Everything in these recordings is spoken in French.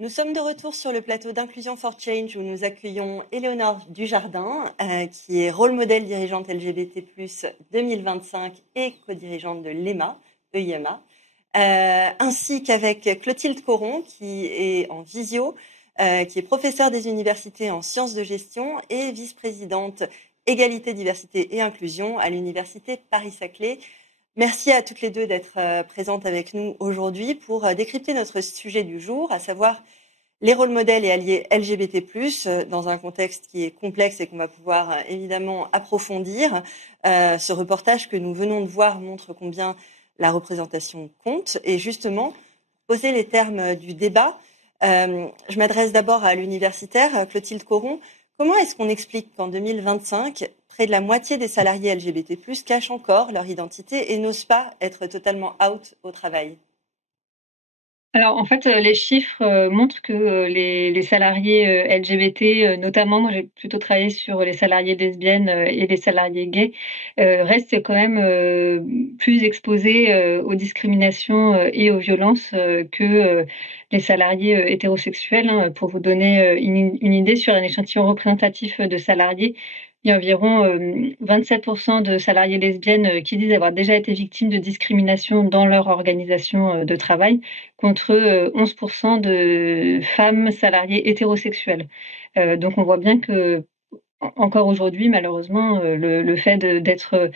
Nous sommes de retour sur le plateau d'Inclusion for Change où nous accueillons Éléonore Dujardin, qui est rôle modèle dirigeante LGBT+ 2025 et co-dirigeante de EIMA, ainsi qu'avec Clotilde Coron, qui est en visio, qui est professeure des universités en sciences de gestion et vice-présidente égalité, diversité et inclusion à l'université Paris-Saclay. Merci à toutes les deux d'être présentes avec nous aujourd'hui pour décrypter notre sujet du jour, à savoir les rôles modèles et alliés LGBT+, dans un contexte qui est complexe et qu'on va pouvoir évidemment approfondir. Ce reportage que nous venons de voir montre combien la représentation compte. Et justement, pour poser les termes du débat, je m'adresse d'abord à l'universitaire Clotilde Coron. Comment est-ce qu'on explique qu'en 2025, près de la moitié des salariés LGBT+, cachent encore leur identité et n'osent pas être totalement out au travail? Alors, en fait, les chiffres montrent que les salariés LGBT, notamment, moi j'ai plutôt travaillé sur les salariés lesbiennes et les salariés gays, restent quand même plus exposés aux discriminations et aux violences que les salariés hétérosexuels. Hein. Pour vous donner une idée, sur un échantillon représentatif de salariés, il y a environ 27% de salariés lesbiennes qui disent avoir déjà été victimes de discrimination dans leur organisation de travail, contre 11% de femmes salariées hétérosexuelles. Donc on voit bien que encore aujourd'hui, malheureusement, le fait d'être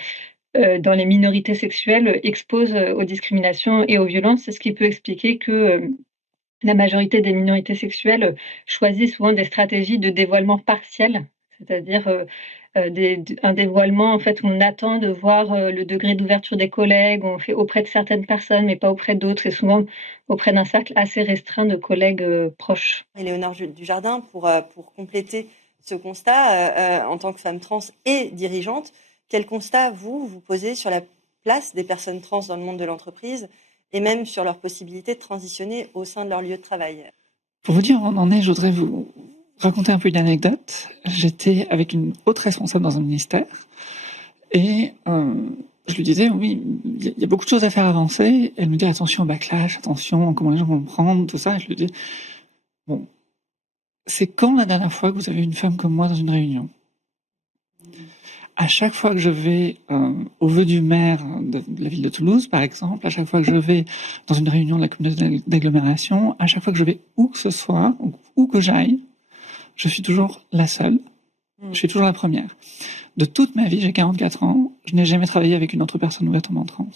dans les minorités sexuelles expose aux discriminations et aux violences. C'est ce qui peut expliquer que la majorité des minorités sexuelles choisissent souvent des stratégies de dévoilement partiel, c'est-à-dire un dévoilement, en fait, on attend de voir le degré d'ouverture des collègues, on fait auprès de certaines personnes, mais pas auprès d'autres, et souvent auprès d'un cercle assez restreint de collègues proches. Éléonore Dujardin, pour compléter ce constat, en tant que femme trans et dirigeante, quel constat vous posez sur la place des personnes trans dans le monde de l'entreprise et même sur leur possibilité de transitionner au sein de leur lieu de travail? Pour vous dire où on en est, je voudrais vous raconter un peu une anecdote. J'étais avec une haute responsable dans un ministère et je lui disais, oui, il y a beaucoup de choses à faire avancer. Elle me dit, attention au backlash, attention comment les gens vont le prendre, tout ça. Et je lui dis, bon, c'est quand la dernière fois que vous avez vu une femme comme moi dans une réunion? À chaque fois que je vais au vœu du maire de la ville de Toulouse, par exemple, à chaque fois que je vais dans une réunion de la communauté d'agglomération, à chaque fois que je vais où que ce soit, où que j'aille, je suis toujours la seule. Je suis toujours la première. De toute ma vie, j'ai 44 ans, je n'ai jamais travaillé avec une autre personne ouvertement trans.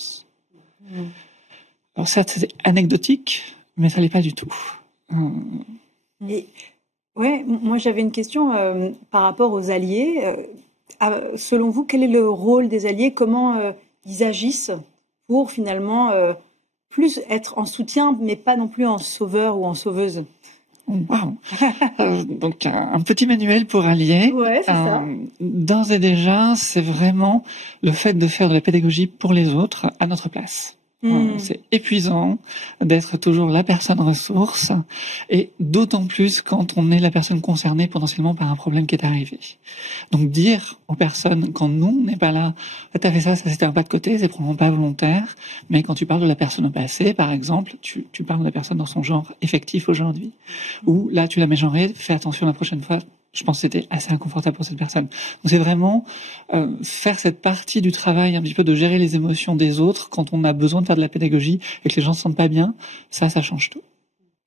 Alors certes, c'est anecdotique, mais ça l'est pas du tout. Et, ouais, moi j'avais une question par rapport aux alliés. Selon vous, quel est le rôle des alliés? Comment ils agissent pour finalement plus être en soutien, mais pas non plus en sauveur ou en sauveuse? Wow. Donc un petit manuel pour allier. Ouais, c'est ça. D'ores et déjà, c'est vraiment le fait de faire de la pédagogie pour les autres à notre place. C'est épuisant d'être toujours la personne ressource, et d'autant plus quand on est la personne concernée potentiellement par un problème qui est arrivé. Donc dire aux personnes, quand nous, on n'est pas là, t'as fait ça c'était un pas de côté, c'est probablement pas volontaire, mais quand tu parles de la personne au passé, par exemple, tu parles de la personne dans son genre effectif aujourd'hui. Ou là, tu l'as mégenrée, fais attention la prochaine fois. Je pense que c'était assez inconfortable pour cette personne. Donc c'est vraiment faire cette partie du travail, un petit peu de gérer les émotions des autres quand on a besoin de faire de la pédagogie et que les gens se sentent pas bien. Ça change tout.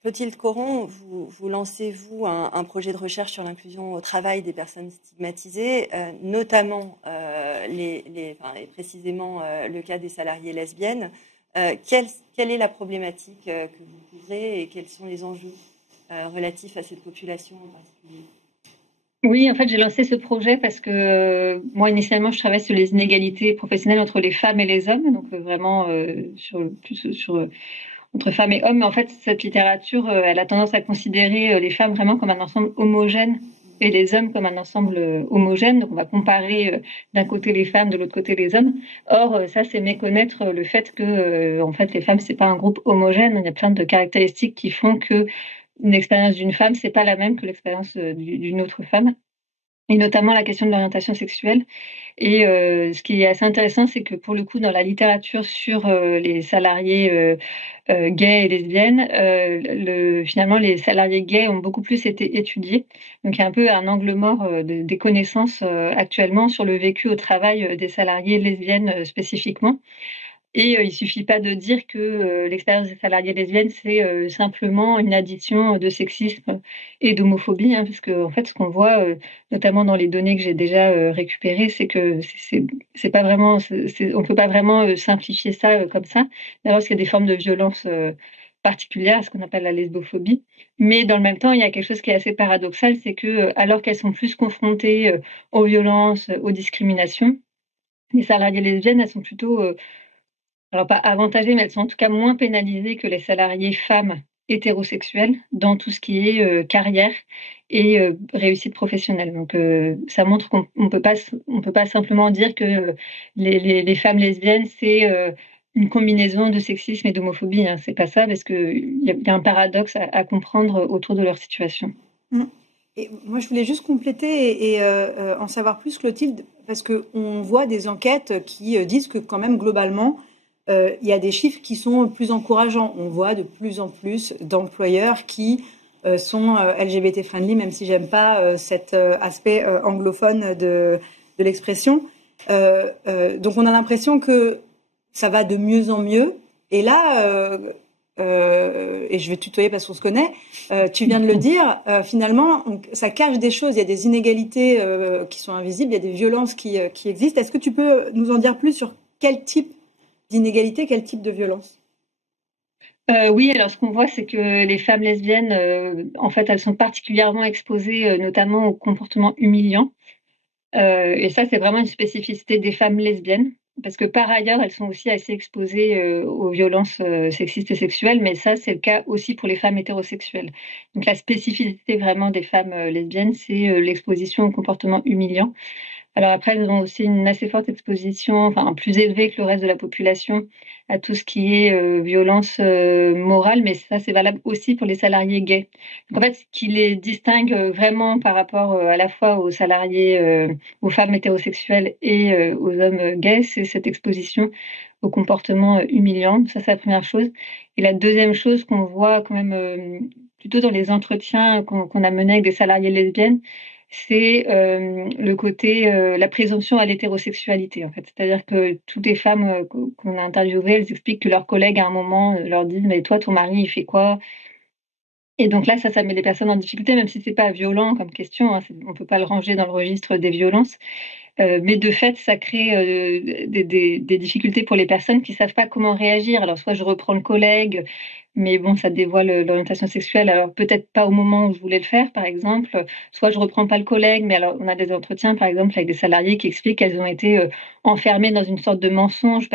Clotilde Coron, vous lancez, un projet de recherche sur l'inclusion au travail des personnes stigmatisées, notamment et précisément le cas des salariées lesbiennes. Quelle est la problématique que vous couvrez et quels sont les enjeux relatifs à cette population en particulier? Oui, en fait, j'ai lancé ce projet parce que moi, initialement, je travaille sur les inégalités professionnelles entre les femmes et les hommes, donc vraiment entre femmes et hommes. Mais en fait, cette littérature, elle a tendance à considérer les femmes vraiment comme un ensemble homogène et les hommes comme un ensemble homogène. Donc, on va comparer d'un côté les femmes, de l'autre côté les hommes. Or, ça, c'est méconnaître le fait que, en fait, les femmes, c'est pas un groupe homogène. Il y a plein de caractéristiques qui font que une expérience d'une femme, c'est pas la même que l'expérience d'une autre femme, et notamment la question de l'orientation sexuelle. Et ce qui est assez intéressant, c'est que pour le coup, dans la littérature sur les salariés gays et lesbiennes, finalement les salariés gays ont beaucoup plus été étudiés. Donc il y a un peu un angle mort des connaissances actuellement sur le vécu au travail des salariées lesbiennes spécifiquement. Et il suffit pas de dire que l'expérience des salariées lesbiennes c'est simplement une addition de sexisme et d'homophobie, hein, parce que en fait ce qu'on voit notamment dans les données que j'ai déjà récupérées, c'est que c'est pas vraiment, on peut pas vraiment simplifier ça comme ça. D'abord parce qu'il y a des formes de violence particulières, ce qu'on appelle la lesbophobie, mais dans le même temps il y a quelque chose qui est assez paradoxal, c'est que alors qu'elles sont plus confrontées aux violences, aux discriminations, les salariées lesbiennes elles sont plutôt alors pas avantagées, mais elles sont en tout cas moins pénalisées que les salariés femmes hétérosexuelles dans tout ce qui est carrière et réussite professionnelle. Donc ça montre qu'on peut pas simplement dire que les femmes lesbiennes c'est une combinaison de sexisme et d'homophobie. Hein. C'est pas ça, parce que il y a un paradoxe à comprendre autour de leur situation. Et moi, je voulais juste compléter et en savoir plus, Clotilde, parce que on voit des enquêtes qui disent que quand même globalement il y a des chiffres qui sont plus encourageants. On voit de plus en plus d'employeurs qui sont LGBT friendly, même si j'aime pas cet aspect anglophone de l'expression. Donc on a l'impression que ça va de mieux en mieux. Et là, et je vais tutoyer parce qu'on se connaît, tu viens de le dire, finalement, ça cache des choses. Il y a des inégalités qui sont invisibles, il y a des violences qui existent. Est-ce que tu peux nous en dire plus sur quel type d'inégalité, quel type de violence? Oui, alors ce qu'on voit, c'est que les femmes lesbiennes, en fait, elles sont particulièrement exposées, notamment aux comportements humiliants. Et ça, c'est vraiment une spécificité des femmes lesbiennes, parce que par ailleurs, elles sont aussi assez exposées aux violences sexistes et sexuelles, mais ça, c'est le cas aussi pour les femmes hétérosexuelles. Donc la spécificité vraiment des femmes lesbiennes, c'est l'exposition aux comportements humiliants. Alors après, elles ont aussi une assez forte exposition, enfin plus élevée que le reste de la population, à tout ce qui est violence morale, mais ça c'est valable aussi pour les salariés gays. Donc en fait, ce qui les distingue vraiment par rapport à la fois aux salariés, aux femmes hétérosexuelles et aux hommes gays, c'est cette exposition aux comportements humiliants. Ça c'est la première chose. Et la deuxième chose qu'on voit quand même plutôt dans les entretiens qu'on a menés avec des salariées lesbiennes, c'est le côté, la présomption à l'hétérosexualité, en fait. C'est-à-dire que toutes les femmes qu'on a interviewées, elles expliquent que leurs collègues, à un moment, leur disent « Mais toi, ton mari, il fait quoi ?» Et donc là, ça met les personnes en difficulté, même si c'est pas violent comme question, hein, on peut pas le ranger dans le registre des violences. Mais de fait, ça crée des difficultés pour les personnes qui savent pas comment réagir. Alors, soit je reprends le collègue, mais bon, ça dévoile l'orientation sexuelle, alors peut-être pas au moment où je voulais le faire, par exemple. Soit je reprends pas le collègue, mais alors on a des entretiens, par exemple, avec des salariés qui expliquent qu'elles ont été enfermées dans une sorte de mensonge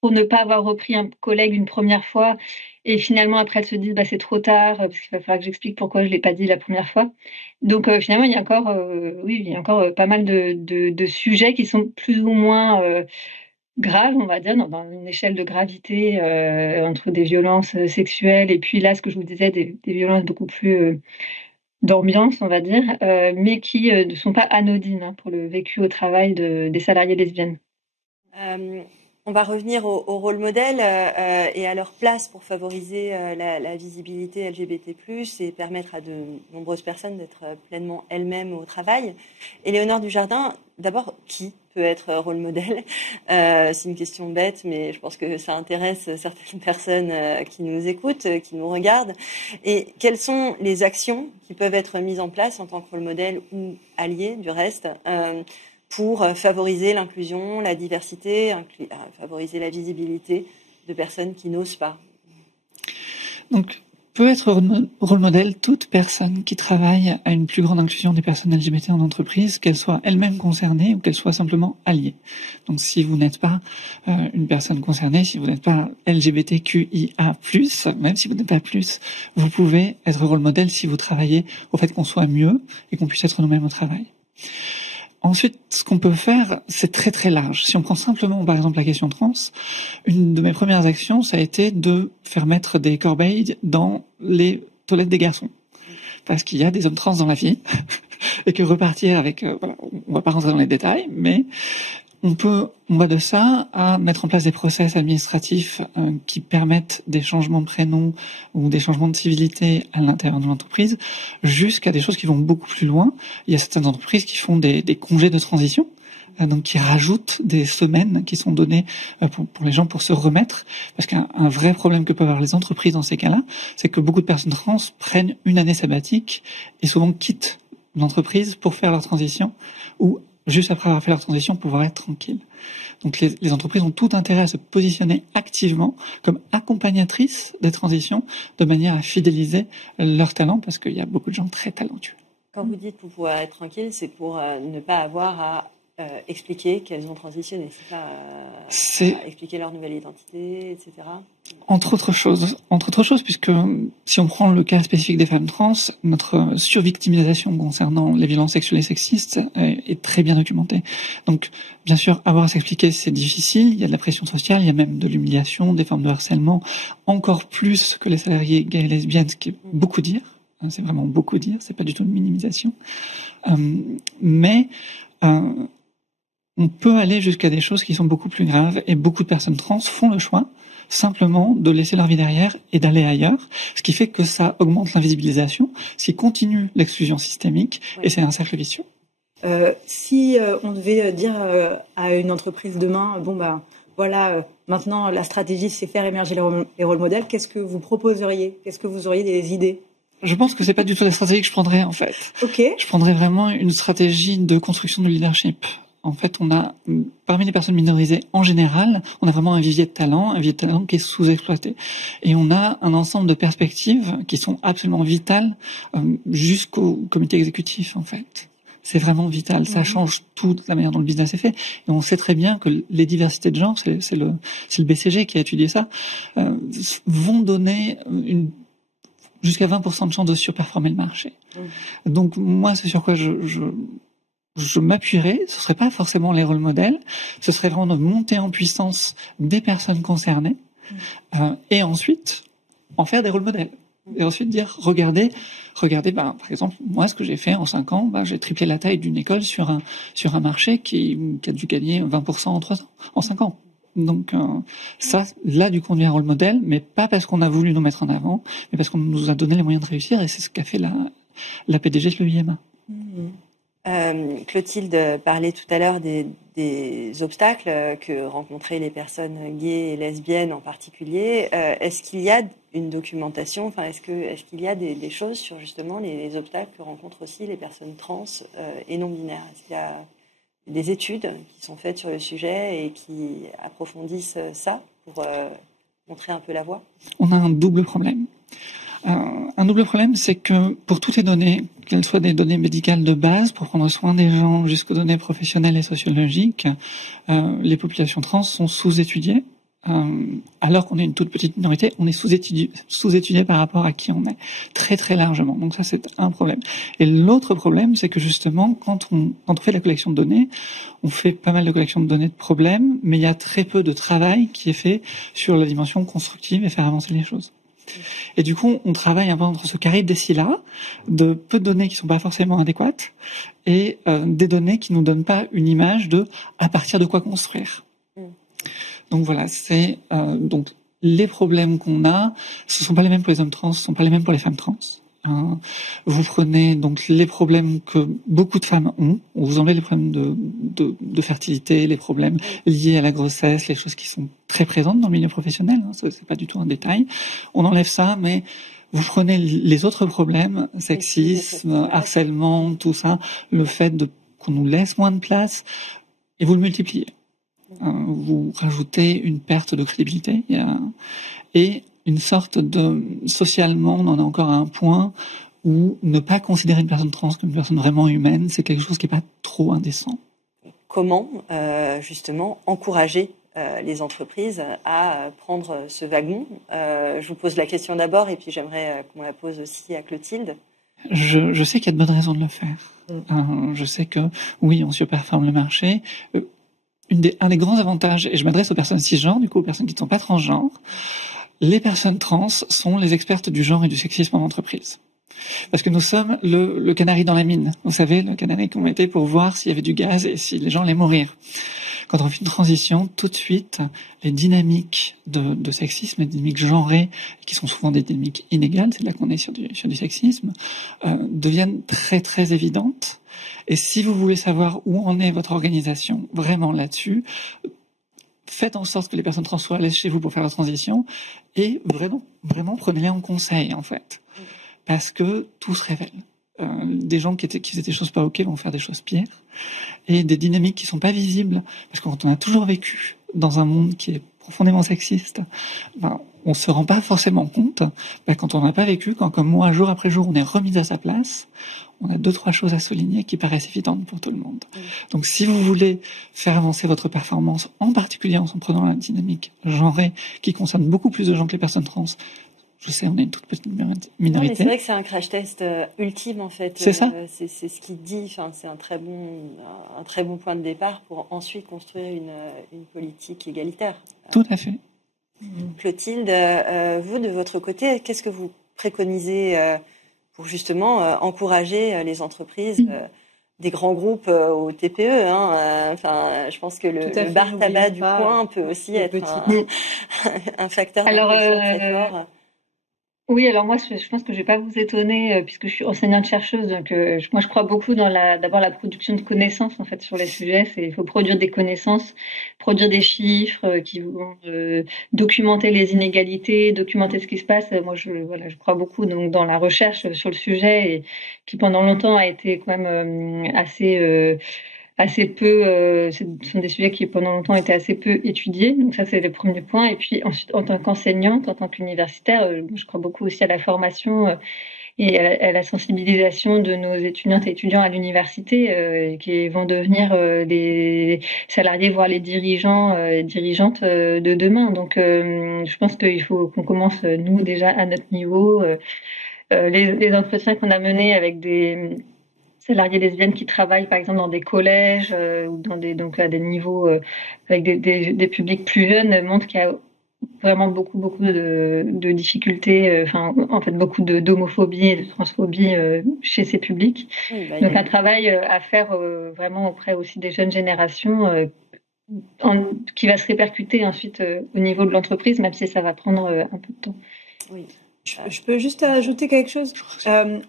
pour ne pas avoir repris un collègue une première fois. Et finalement, après, elles se disent, bah, c'est trop tard, parce qu'il va falloir que j'explique pourquoi je l'ai pas dit la première fois. Donc, finalement, il y a encore pas mal de sujets qui sont plus ou moins graves, on va dire, dans une échelle de gravité entre des violences sexuelles et puis là, ce que je vous disais, des violences beaucoup plus d'ambiance, on va dire, mais qui ne sont pas anodines hein, pour le vécu au travail des salariées lesbiennes. On va revenir au rôle modèle et à leur place pour favoriser la visibilité LGBT+, et permettre à de nombreuses personnes d'être pleinement elles-mêmes au travail. Éléonore Dujardin, d'abord, qui peut être rôle modèle? C'est une question bête, mais je pense que ça intéresse certaines personnes qui nous écoutent, qui nous regardent. Et quelles sont les actions qui peuvent être mises en place en tant que rôle modèle ou allié du reste pour favoriser l'inclusion, la diversité, favoriser la visibilité de personnes qui n'osent pas? Donc, peut être rôle modèle toute personne qui travaille à une plus grande inclusion des personnes LGBT en entreprise, qu'elles soient elles-mêmes concernées ou qu'elles soient simplement alliées. Donc, si vous n'êtes pas une personne concernée, si vous n'êtes pas LGBTQIA+, même si vous n'êtes pas plus, vous pouvez être rôle modèle si vous travaillez au fait qu'on soit mieux et qu'on puisse être nous-mêmes au travail. Ensuite, ce qu'on peut faire, c'est très très large. Si on prend simplement, par exemple, la question trans, une de mes premières actions, ça a été de faire mettre des corbeilles dans les toilettes des garçons. Parce qu'il y a des hommes trans dans la vie, et que repartir avec... voilà, on va pas rentrer dans les détails, mais on va de ça à mettre en place des process administratifs qui permettent des changements de prénom ou des changements de civilité à l'intérieur de l'entreprise, jusqu'à des choses qui vont beaucoup plus loin. Il y a certaines entreprises qui font des congés de transition, donc qui rajoutent des semaines qui sont données pour les gens pour se remettre, parce qu'un vrai problème que peuvent avoir les entreprises dans ces cas-là, c'est que beaucoup de personnes trans prennent une année sabbatique et souvent quittent l'entreprise pour faire leur transition, ou juste après avoir fait leur transition, pouvoir être tranquille. Donc les entreprises ont tout intérêt à se positionner activement comme accompagnatrices des transitions, de manière à fidéliser leurs talents, parce qu'il y a beaucoup de gens très talentueux. Quand vous dites pour pouvoir être tranquille, c'est pour ne pas avoir à expliquer qu'elles ont transitionné, c'est ça, expliquer leur nouvelle identité, etc. Entre autres choses, puisque si on prend le cas spécifique des femmes trans, notre survictimisation concernant les violences sexuelles et sexistes est très bien documentée. Donc, bien sûr, avoir à s'expliquer, c'est difficile. Il y a de la pression sociale, il y a même de l'humiliation, des formes de harcèlement, encore plus que les salariés gays et lesbiennes, ce qui est beaucoup dire. C'est vraiment beaucoup dire. C'est pas du tout une minimisation. Mais on peut aller jusqu'à des choses qui sont beaucoup plus graves, et beaucoup de personnes trans font le choix simplement de laisser leur vie derrière et d'aller ailleurs, ce qui fait que ça augmente l'invisibilisation, ce qui continue l'exclusion systémique, et c'est un cercle vicieux. Si on devait dire à une entreprise demain, voilà, maintenant la stratégie c'est faire émerger les rôles modèles, qu'est-ce que vous proposeriez? Qu'est-ce que vous auriez des idées? Je pense que c'est pas du tout la stratégie que je prendrais, en fait. Ok. Je prendrais vraiment une stratégie de construction de leadership. En fait, on a, parmi les personnes minorisées en général, on a vraiment un vivier de talent qui est sous-exploité. Et on a un ensemble de perspectives qui sont absolument vitales jusqu'au comité exécutif, en fait. C'est vraiment vital. Ça change toute la manière dont le business est fait. Et on sait très bien que les diversités de genre, c'est le BCG qui a étudié ça, vont donner jusqu'à 20% de chances de surperformer le marché. Donc, moi, c'est sur quoi je m'appuierais, ce serait pas forcément les rôles modèles, ce serait vraiment de monter en puissance des personnes concernées, et ensuite en faire des rôles modèles. Et ensuite dire, regardez, par exemple, moi, ce que j'ai fait en 5 ans, j'ai triplé la taille d'une école sur un marché qui a dû gagner 20% en 3 ans, en 5 ans. Donc ça, là, du coup, on devient un rôle modèle, mais pas parce qu'on a voulu nous mettre en avant, mais parce qu'on nous a donné les moyens de réussir, et c'est ce qu'a fait la PDG de l'EIMA. Clotilde parlait tout à l'heure des obstacles que rencontraient les personnes gays et lesbiennes en particulier. Est-ce qu'il y a une documentation, est-ce qu'il y a des choses sur justement les obstacles que rencontrent aussi les personnes trans et non binaires? Est-ce qu'il y a des études qui sont faites sur le sujet et qui approfondissent ça pour montrer un peu la voie? On a un double problème. Un double problème, c'est que pour toutes les données, qu'elles soient des données médicales de base pour prendre soin des gens jusqu'aux données professionnelles et sociologiques, les populations trans sont sous-étudiées. Alors qu'on est une toute petite minorité, on est sous-étudié par rapport à qui on est, très très largement. Donc ça, c'est un problème. Et l'autre problème, c'est que justement, quand on fait la collection de données, on fait pas mal de collection de données de problèmes, mais il y a très peu de travail qui est fait sur la dimension constructive et faire avancer les choses. Et du coup, on travaille un peu entre ce carré des là de peu de données qui sont pas forcément adéquates et des données qui nous donnent pas une image de à partir de quoi construire. Donc voilà, c'est donc les problèmes qu'on a, ce sont pas les mêmes pour les hommes trans, ce sont pas les mêmes pour les femmes trans. Vous prenez donc les problèmes que beaucoup de femmes ont, vous enlevez les problèmes de fertilité, les problèmes liés à la grossesse, les choses qui sont très présentes dans le milieu professionnel, c'est pas du tout un détail. On enlève ça, mais vous prenez les autres problèmes, sexisme, harcèlement, tout ça, le fait qu'on nous laisse moins de place, et vous le multipliez. Vous rajoutez une perte de crédibilité, et une sorte socialement, on en est encore à un point où ne pas considérer une personne trans comme une personne vraiment humaine, c'est quelque chose qui n'est pas trop indécent. Comment, justement, encourager les entreprises à prendre ce wagon? Je vous pose la question d'abord, et puis j'aimerais qu'on la pose aussi à Clotilde. Je sais qu'il y a de bonnes raisons de le faire. Je sais que, oui, on surperforme le marché. Un des grands avantages, et je m'adresse aux personnes cisgenres, du coup aux personnes qui ne sont pas transgenres, les personnes trans sont les expertes du genre et du sexisme en entreprise. Parce que nous sommes le canari dans la mine. Vous savez, le canari qu'on mettait pour voir s'il y avait du gaz et si les gens allaient mourir. quand on fait une transition, tout de suite, les dynamiques de sexisme, les dynamiques genrées, qui sont souvent des dynamiques inégales, c'est là qu'on est sur du sexisme, deviennent très très évidentes. Et si vous voulez savoir où en est votre organisation vraiment là-dessus, faites en sorte que les personnes trans soient à l'aise chez vous pour faire la transition, et vraiment prenez-les en conseil, en fait. Parce que tout se révèle. Des gens qui faisaient des choses pas ok vont faire des choses pires, et des dynamiques qui sont pas visibles, parce que quand on a toujours vécu dans un monde qui est profondément sexiste, on se rend pas forcément compte. Quand on n'a pas vécu, quand comme moi, jour après jour, on est remis à sa place, on a 2-3 choses à souligner qui paraissent évidentes pour tout le monde. Donc si vous voulez faire avancer votre performance, en particulier en prenant la dynamique genrée, qui concerne beaucoup plus de gens que les personnes trans, je sais, on est une toute petite minorité. Non, mais c'est vrai que c'est un crash test ultime, en fait. C'est ça. C'est ce qu'il dit. Enfin, c'est un très bon point de départ pour ensuite construire une politique égalitaire. Tout à fait. Clotilde, vous, de votre côté, qu'est-ce que vous préconisez pour justement encourager les entreprises des grands groupes au TPE, enfin, je pense que le bar tabac du coin peut aussi être un facteur d'inclusion très fort. Oui, alors moi, je pense que je vais pas vous étonner puisque je suis enseignante-chercheuse. Donc, moi, je crois beaucoup dans d'abord la production de connaissances en fait sur les sujets. Il faut produire des connaissances, produire des chiffres qui vont documenter les inégalités, documenter ce qui se passe. Moi, je crois beaucoup donc dans la recherche sur le sujet et qui pendant longtemps a été quand même assez peu, ce sont des sujets qui pendant longtemps étaient assez peu étudiés. Donc ça, c'est le premier point. Et puis ensuite, en tant qu'enseignante, en tant qu'universitaire, je crois beaucoup aussi à la formation et à la sensibilisation de nos étudiantes et étudiants à l'université qui vont devenir les salariés, voire les dirigeants, dirigeantes de demain. Donc je pense qu'il faut qu'on commence, nous, déjà à notre niveau. Les entretiens qu'on a menés avec des salariées lesbiennes qui travaillent par exemple dans des collèges ou donc à des niveaux avec des publics plus jeunes montrent qu'il y a vraiment beaucoup de difficultés, en fait beaucoup d'homophobie et de transphobie chez ces publics. Donc un travail à faire vraiment auprès aussi des jeunes générations qui va se répercuter ensuite au niveau de l'entreprise, même si ça va prendre un peu de temps. Oui. Je peux juste ajouter quelque chose. On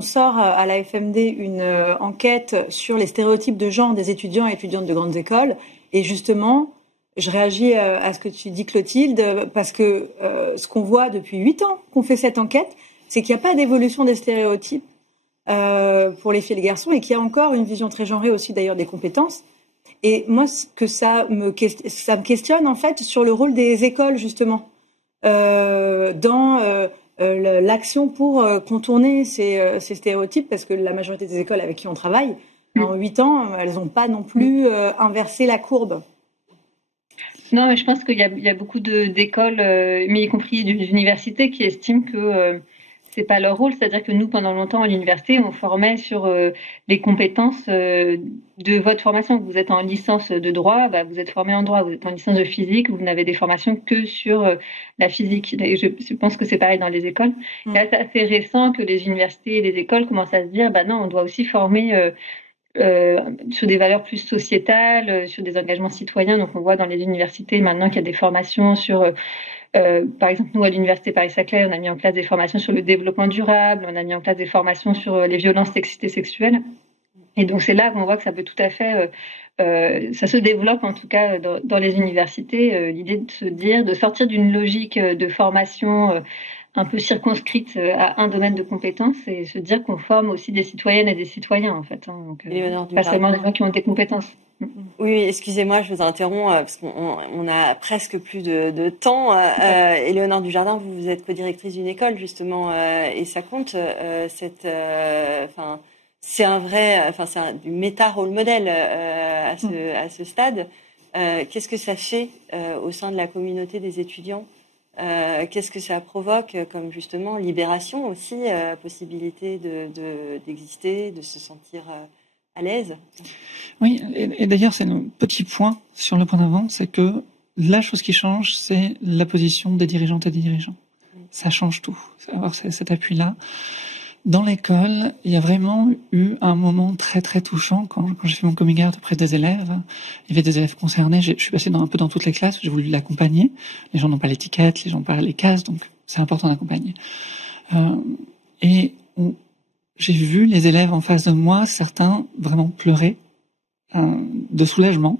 sort à la FMD une enquête sur les stéréotypes de genre des étudiants et étudiantes de grandes écoles. Et justement, je réagis à ce que tu dis, Clotilde, parce que ce qu'on voit depuis 8 ans qu'on fait cette enquête, c'est qu'il n'y a pas d'évolution des stéréotypes pour les filles et les garçons, et qu'il y a encore une vision très genrée aussi d'ailleurs des compétences. Et moi, ça me questionne en fait sur le rôle des écoles justement. Dans l'action pour contourner ces stéréotypes, parce que la majorité des écoles avec qui on travaille, en 8 ans, elles n'ont pas non plus inversé la courbe. Non, mais je pense qu'il y a beaucoup d'écoles, mais y compris d'universités, qui estiment que c'est pas leur rôle. C'est-à-dire que nous, pendant longtemps à l'université, on formait sur les compétences de votre formation. Vous êtes en licence de droit, vous êtes formé en droit. Vous êtes en licence de physique, vous n'avez des formations que sur la physique. Et je pense que c'est pareil dans les écoles. Là, c'est assez récent que les universités et les écoles commencent à se dire, non, on doit aussi former sur des valeurs plus sociétales, sur des engagements citoyens. Donc, on voit dans les universités maintenant qu'il y a des formations sur par exemple, nous, à l'Université Paris-Saclay, on a mis en place des formations sur le développement durable, on a mis en place des formations sur les violences sexistes et sexuelles. Et donc, c'est là qu'on voit que ça peut tout à fait, ça se développe en tout cas dans les universités, l'idée de se dire, de sortir d'une logique de formation un peu circonscrite à un domaine de compétences et se dire qu'on forme aussi des citoyennes et des citoyens, en fait. Donc, pas seulement des gens qui ont des compétences. Oui, excusez-moi, je vous interromps parce qu'on a presque plus de temps. Éléonore Dujardin, vous êtes co-directrice d'une école justement, et ça compte. C'est un vrai, c'est du méta rôle modèle à ce stade. Qu'est-ce que ça fait au sein de la communauté des étudiants? Qu'est-ce que ça provoque comme justement libération aussi, possibilité d'exister, de se sentir à l'aise? Oui, et d'ailleurs, c'est un petit point sur le point d'avant, c'est que la chose qui change, c'est la position des dirigeantes et des dirigeants. Ça change tout, avoir cet appui-là. Dans l'école, il y a vraiment eu un moment très très touchant quand j'ai fait mon coming out auprès des élèves. Il y avait des élèves concernés. Je suis passé un peu dans toutes les classes. J'ai voulu l'accompagner. Les gens n'ont pas l'étiquette, les gens n'ont pas les cases, donc c'est important d'accompagner. J'ai vu les élèves en face de moi, certains vraiment pleurer de soulagement,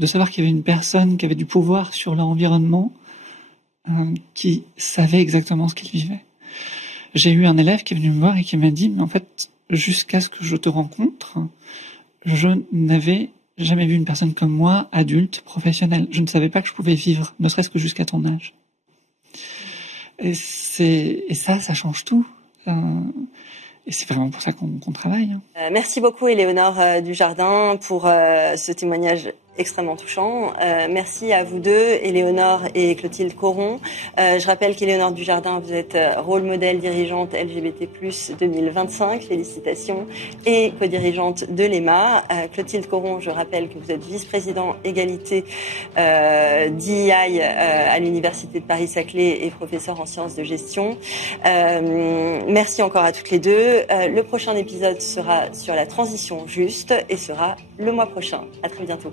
de savoir qu'il y avait une personne qui avait du pouvoir sur leur environnement, qui savait exactement ce qu'il vivait. J'ai eu un élève qui est venu me voir et qui m'a dit, mais en fait, jusqu'à ce que je te rencontre, je n'avais jamais vu une personne comme moi, adulte, professionnelle. Je ne savais pas que je pouvais vivre, ne serait-ce que jusqu'à ton âge. Et ça change tout. Et c'est vraiment pour ça qu'on travaille. Merci beaucoup, Éléonore Dujardin, pour ce témoignage extrêmement touchant. Merci à vous deux, Éléonore et Clotilde Coron. Je rappelle qu'Éléonore Dujardin, vous êtes rôle modèle dirigeante LGBT+ 2025, félicitations, et co-dirigeante de l'EMA. Clotilde Coron, je rappelle que vous êtes vice-président égalité DEI à l'Université de Paris-Saclay et professeur en sciences de gestion. Merci encore à toutes les deux. Le prochain épisode sera sur la transition juste et sera le mois prochain. À très bientôt.